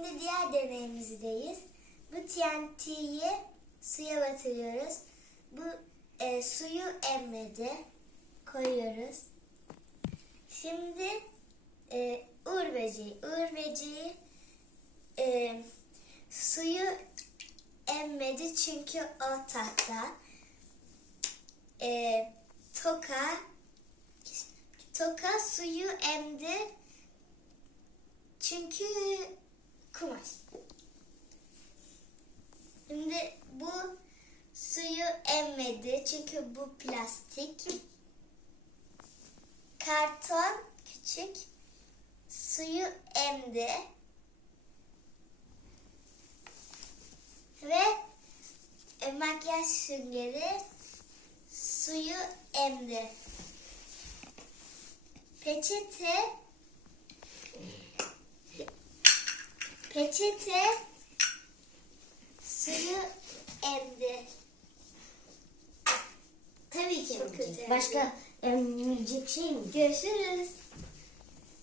Şimdi diğer deneyimizdeyiz. Bu TNT'yi suya batırıyoruz. Bu e, suyu emmedi. Koyuyoruz. Şimdi e, uğur böceği. Uğur böceği e, suyu emmedi çünkü o tahta. E, toka toka suyu emdi çünkü kumaş. Şimdi bu suyu emmedi çünkü bu plastik. Karton küçük suyu emdi. Ve e, makyaj süngeri suyu emdi. Peçete Peçete suyu emdi. Tabii ki. Çok kötü. Başka emecek şey mi? Görüşürüz.